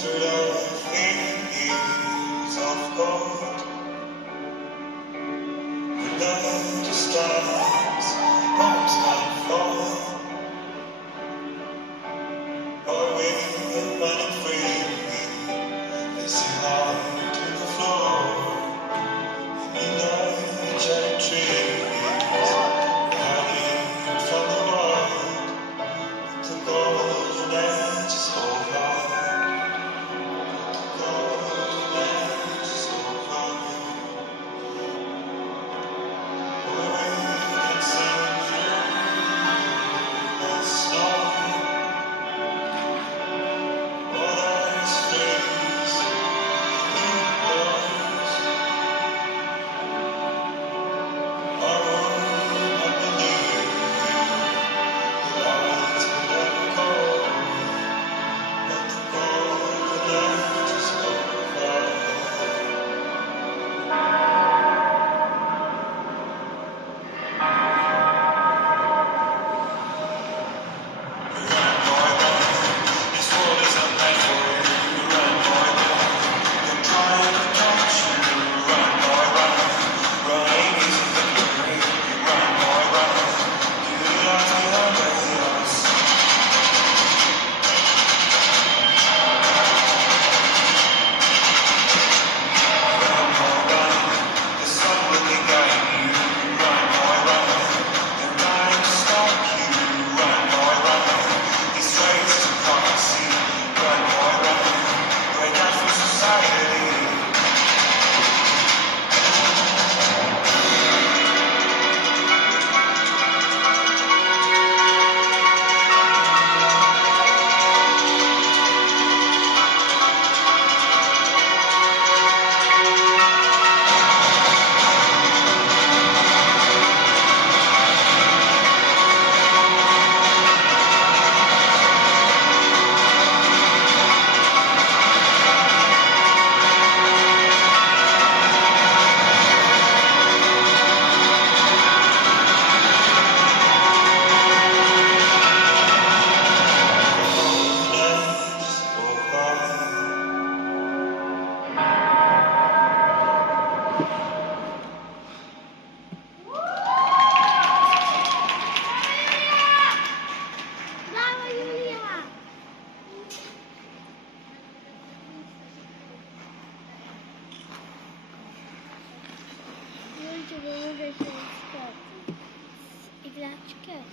through the years of gold, and now the stars won't not fall. But we're running free, it's hard to the floor. And the cherry trees hanging from the wall, the golden edges over, the golden edges over. We can see through the snow. What eyes freeze, wind blows. I would not believe the lights would ever go, but the golden edges over. Ik laat je kijken.